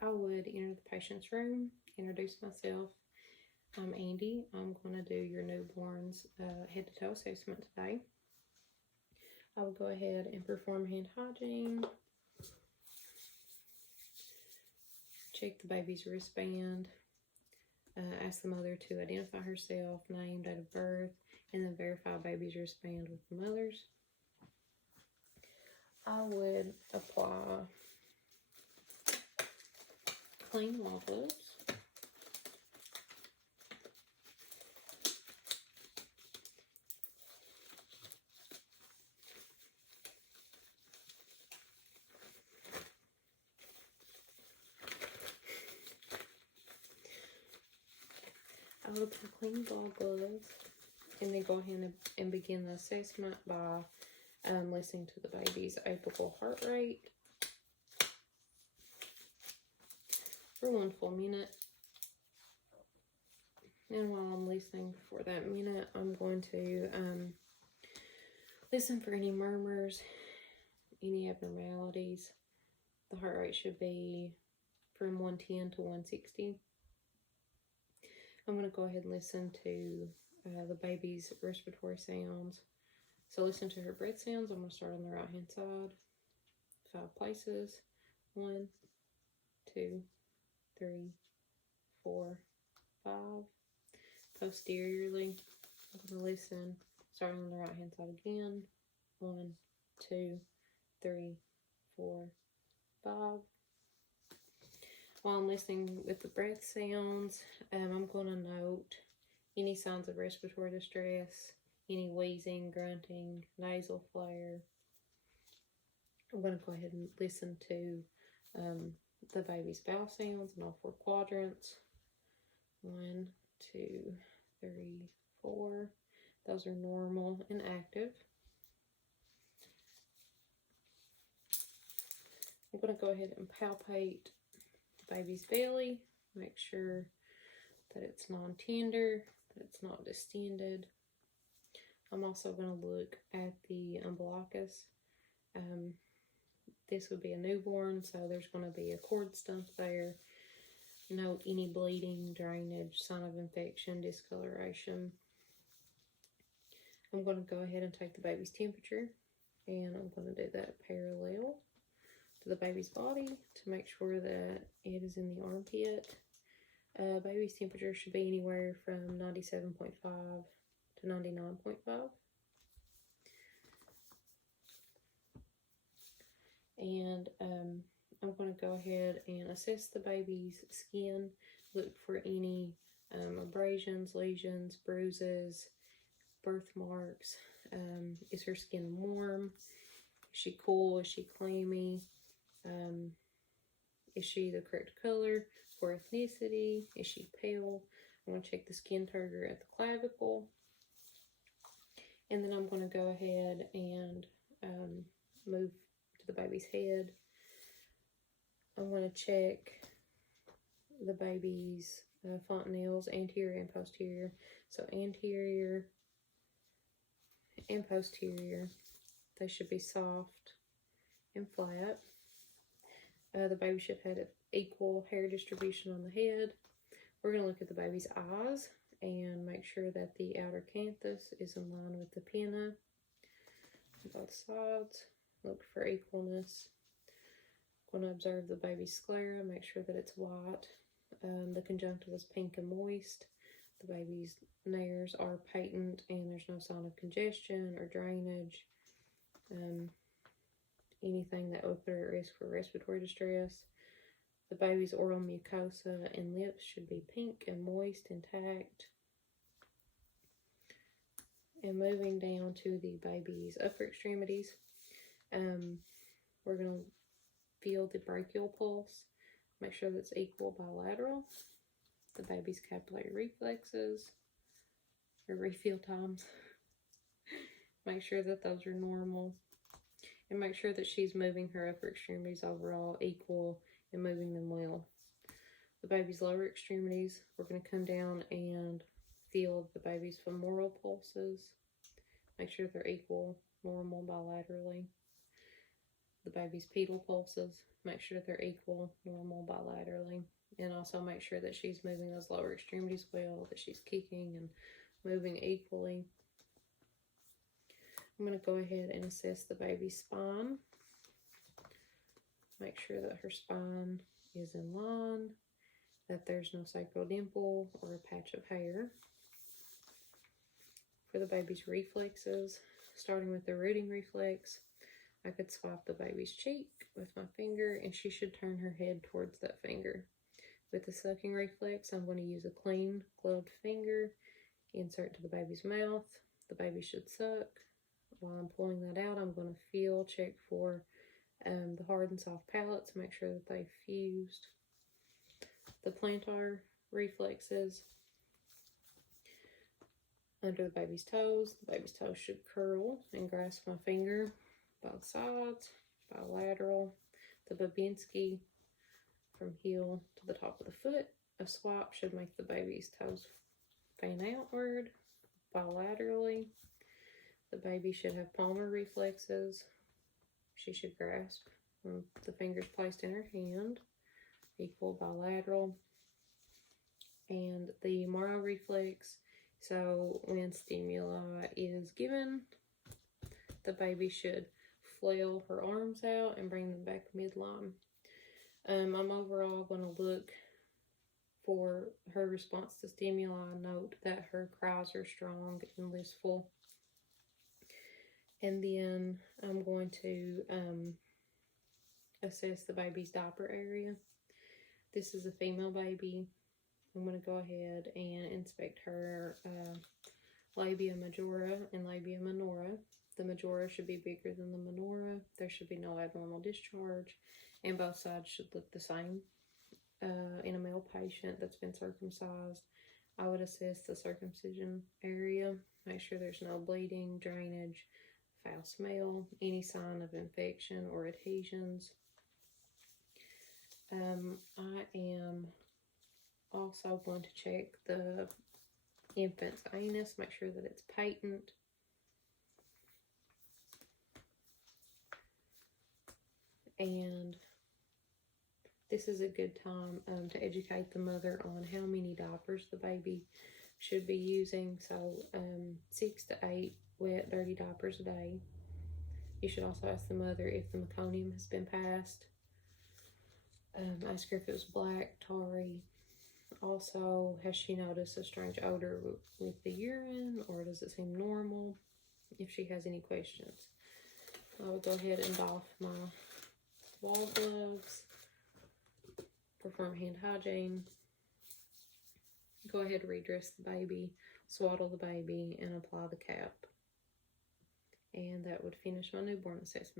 I would enter the patient's room, introduce myself. I'm Andy. I'm going to do your newborn's head to toe assessment today. I will go ahead and perform hand hygiene, check the baby's wristband, ask the mother to identify herself, name, date of birth, and then verify baby's wristband with the mother's. I would apply clean wall gloves. I would apply clean wall gloves and then go ahead and begin the assessment by listening to the baby's apical heart rate for 1 full minute. And while I'm listening for that minute, I'm going to listen for any murmurs, any abnormalities. The heart rate should be from 110 to 160. I'm going to go ahead and listen to the baby's respiratory sounds. So listen to her breath sounds. I'm going to start on the right hand side. 5 places. 1, 2, 3, 4, 5. Posteriorly, I'm going to listen, starting on the right hand side again. 1, 2, 3, 4, 5. While I'm listening with the breath sounds, I'm going to note any signs of respiratory distress, any wheezing, grunting, nasal flare. I'm going to go ahead and listen to the baby's bowel sounds in all 4 quadrants. 1, 2, 3, 4. Those are normal and active. I'm going to go ahead and palpate the baby's belly. Make sure that it's non-tender, that it's not distended. I'm also going to look at the umbilicus. This would be a newborn, so there's going to be a cord stump there. Note any bleeding, drainage, sign of infection, discoloration. I'm going to go ahead and take the baby's temperature, and I'm going to do that parallel to the baby's body to make sure that it is in the armpit. Baby's temperature should be anywhere from 97.5 to 99.5. And I'm going to go ahead and assess the baby's skin, look for any abrasions, lesions, bruises, birthmarks. Is her skin warm? Is she cool? Is she clammy? Is she the correct color for ethnicity? Is she pale? I'm going to check the skin turgor at the clavicle. And then I'm going to go ahead and move to the baby's head. I'm going to check the baby's fontanelles, anterior and posterior. So anterior and posterior, they should be soft and flat. The baby should have equal hair distribution on the head. We're going to look at the baby's eyes and make sure that the outer canthus is in line with the pinna on both sides. Look for equalness. I'm going to observe the baby's sclera, make sure that it's white. The conjunctiva is pink and moist. The baby's nares are patent and there's no sign of congestion or drainage. Anything that would put her at risk for respiratory distress. The baby's oral mucosa and lips should be pink and moist, intact. And moving down to the baby's upper extremities, we're going to feel the brachial pulse. Make sure that's equal bilateral. The baby's capillary reflexes, or refill times. Make sure that those are normal. And make sure that she's moving her upper extremities overall equal and moving them well. The baby's lower extremities, we're going to come down and feel the baby's femoral pulses. Make sure they're equal, normal, bilaterally. the baby's pedal pulses. Make sure that they're equal, normal, bilaterally. And also make sure that she's moving those lower extremities well, that she's kicking and moving equally. I'm going to go ahead and assess the baby's spine. Make sure that her spine is in line, that there's no sacral dimple or a patch of hair. For the baby's reflexes, starting with the rooting reflex, I could swap the baby's cheek with my finger and she should turn her head towards that finger. With the sucking reflex, I'm going to use a clean gloved finger, insert to the baby's mouth. The baby should suck. While I'm pulling that out, I'm going to feel, check for the hard and soft palates, make sure that they've fused. The plantar reflexes, under the baby's toes. The baby's toes should curl and grasp my finger, both sides, bilateral. The Babinski, from heel to the top of the foot. A swap should make the baby's toes fan outward, bilaterally. The baby should have palmar reflexes. She should grasp the fingers placed in her hand, equal, bilateral. And the Morrow reflex, so when stimuli is given, the baby should flail her arms out and bring them back midline. I'm overall going to look for her response to stimuli. Note that her cries are strong and blissful. And then I'm going to assess the baby's diaper area. This is a female baby. I'm going to go ahead and inspect her labia majora and labia minora. The majora should be bigger than the minora. There should be no abnormal discharge, and both sides should look the same. In a male patient that's been circumcised, I would assess the circumcision area, make sure there's no bleeding, drainage, foul smell, any sign of infection or adhesions. I am also going to check the infant's anus, make sure that it's patent. And this is a good time to educate the mother on how many diapers the baby should be using. So 6 to 8 wet, dirty diapers a day. You should also ask the mother if the meconium has been passed. Ask her if it was black, tarry. Also, has she noticed a strange odor with the urine, or does it seem normal? If she has any questions, I will go ahead and doff my wall gloves, perform hand hygiene, go ahead and redress the baby, swaddle the baby, and apply the cap. And that would finish my newborn assessment.